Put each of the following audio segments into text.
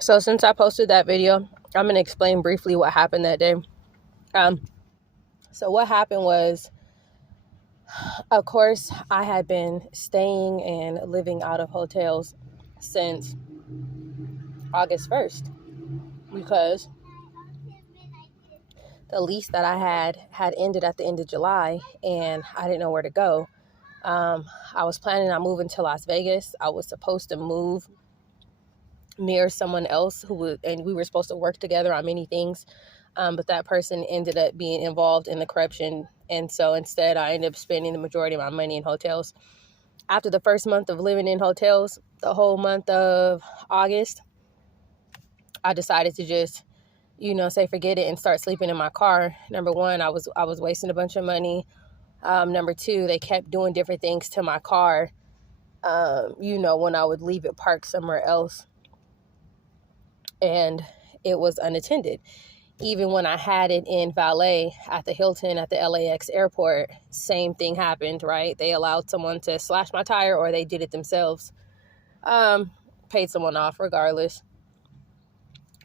So since I posted that video, I'm going to explain briefly what happened that day. So what happened was, of course, I had been staying and living out of hotels since August 1st because the lease that I had ended at the end of July, and I didn't know where to go. I was planning on moving to Las Vegas. I was supposed to move near someone else and we were supposed to work together on many things. But that person ended up being involved in the corruption. And so instead, I ended up spending the majority of my money in hotels. After the first month of living in hotels, the whole month of August, I decided to just, say forget it and start sleeping in my car. Number one, I was wasting a bunch of money. Number two, they kept doing different things to my car, when I would leave it parked somewhere else. And it was unattended. Even when I had it in valet at the Hilton at the LAX airport, same thing happened, right? They allowed someone to slash my tire or they did it themselves. Paid someone off regardless.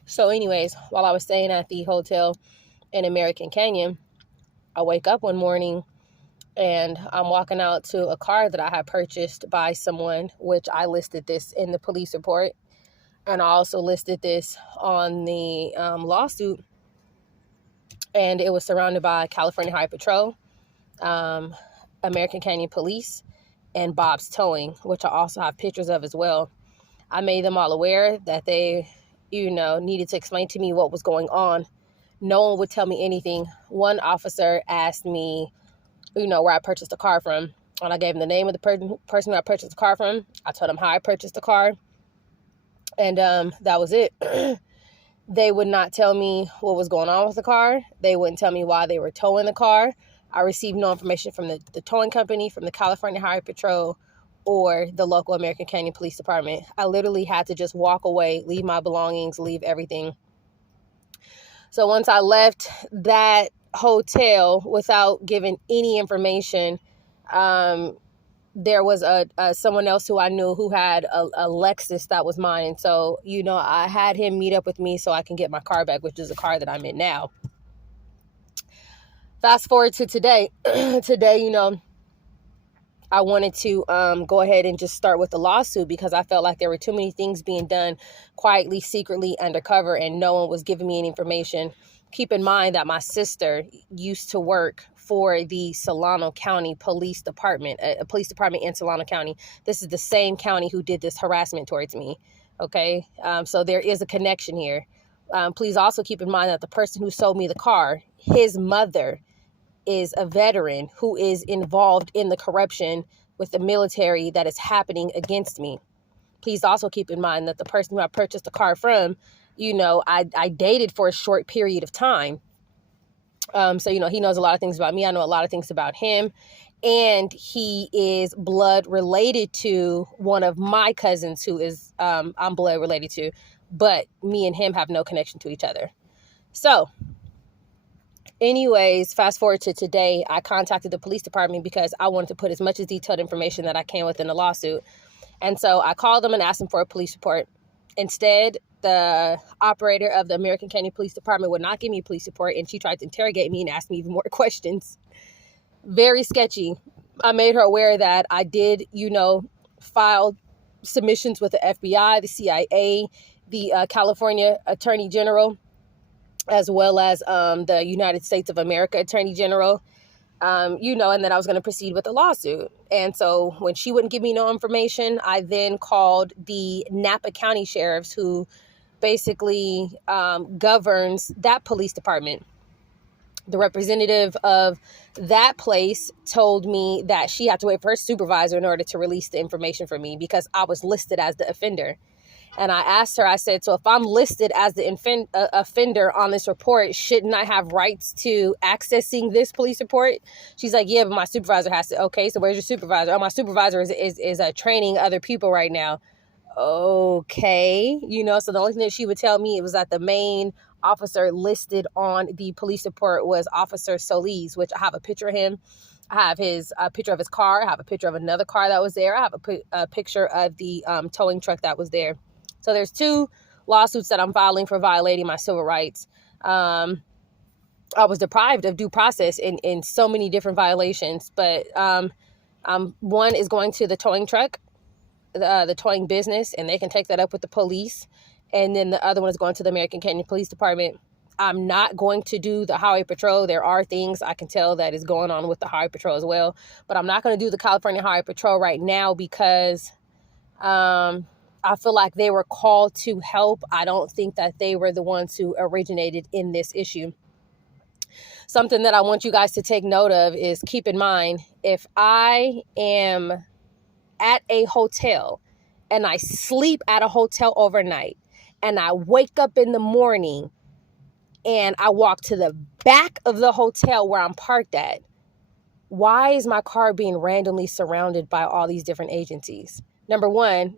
So anyways, while I was staying at the hotel in American Canyon, I wake up one morning and I'm walking out to a car that I had purchased by someone, which I listed this in the police report. And I also listed this on the lawsuit. And it was surrounded by California Highway Patrol, American Canyon Police, and Bob's Towing, which I also have pictures of as well. I made them all aware that they, needed to explain to me what was going on. No one would tell me anything. One officer asked me, where I purchased the car from. And I gave him the name of the person who I purchased the car from. I told him how I purchased the car. And that was it. They would not tell me what was going on with the car. They wouldn't tell me why they were towing the car. I received no information from the towing company, from the California Highway Patrol, or the local American Canyon Police Department. I literally had to just walk away, leave my belongings, leave everything. So once I left that hotel without giving any information, there was someone else who I knew who had a Lexus that was mine. And so, I had him meet up with me so I can get my car back, which is the car that I'm in now. Fast forward to today. Today, I wanted to go ahead and just start with the lawsuit because I felt like there were too many things being done quietly, secretly, undercover, and no one was giving me any information. Keep in mind that my sister used to work for the Solano County Police Department, a police department in Solano County. This is the same county who did this harassment towards me. Okay, so there is a connection here. Please also keep in mind that the person who sold me the car, his mother is a veteran who is involved in the corruption with the military that is happening against me. Please also keep in mind that the person who I purchased the car from, I dated for a short period of time. So, he knows a lot of things about me. I know a lot of things about him. And he is blood related to one of my cousins who is, I'm blood related to. But me and him have no connection to each other. So, anyways, fast forward to today, I contacted the police department because I wanted to put as much as detailed information that I can within the lawsuit. And so I called them and asked them for a police report. Instead, the operator of the American Canyon Police Department would not give me a police report, and she tried to interrogate me and ask me even more questions. Very sketchy. I made her aware that I did, file submissions with the FBI, the CIA, the California Attorney General, as well as the United States of America Attorney General, and then I was going to proceed with the lawsuit. And so when she wouldn't give me no information, I then called the Napa County Sheriffs, who basically governs that police department. The representative of that place told me that she had to wait for her supervisor in order to release the information for me because I was listed as the offender. And I asked her, I said, so if I'm listed as the offender on this report, shouldn't I have rights to accessing this police report? She's like, yeah, but my supervisor has to. Okay, so where's your supervisor? Oh, my supervisor is training other people right now. Okay, so the only thing that she would tell me, it was that the main officer listed on the police report was Officer Solis, which I have a picture of him. I have a picture of his car. I have a picture of another car that was there. I have a picture of the towing truck that was there. So there's two lawsuits that I'm filing for violating my civil rights. I was deprived of due process in so many different violations. But one is going to the towing truck, the towing business, and they can take that up with the police. And then the other one is going to the American Canyon Police Department. I'm not going to do the highway patrol. There are things I can tell that is going on with the highway patrol as well. But I'm not going to do the California Highway Patrol right now because I feel like they were called to help. I don't think that they were the ones who originated in this issue. Something that I want you guys to take note of is, keep in mind, if I am at a hotel and I sleep at a hotel overnight and I wake up in the morning and I walk to the back of the hotel where I'm parked at, why is my car being randomly surrounded by all these different agencies? Number one,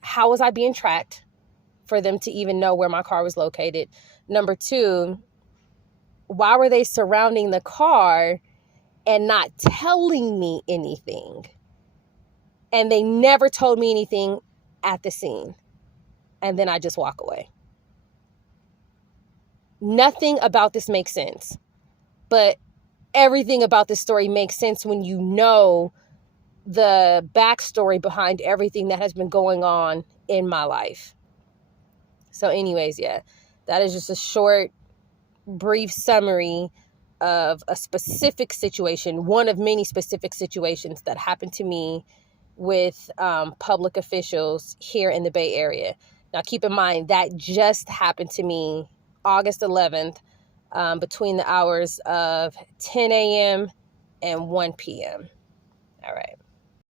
how was I being tracked for them to even know where my car was located? Number two, why were they surrounding the car and not telling me anything? And they never told me anything at the scene. And then I just walk away. Nothing about this makes sense. But everything about this story makes sense when you know the backstory behind everything that has been going on in my life. So anyways, yeah, that is just a short, brief summary of a specific situation, one of many specific situations that happened to me with public officials here in the Bay Area. Now, keep in mind, that just happened to me August 11th between the hours of 10 a.m. and 1 p.m. All right.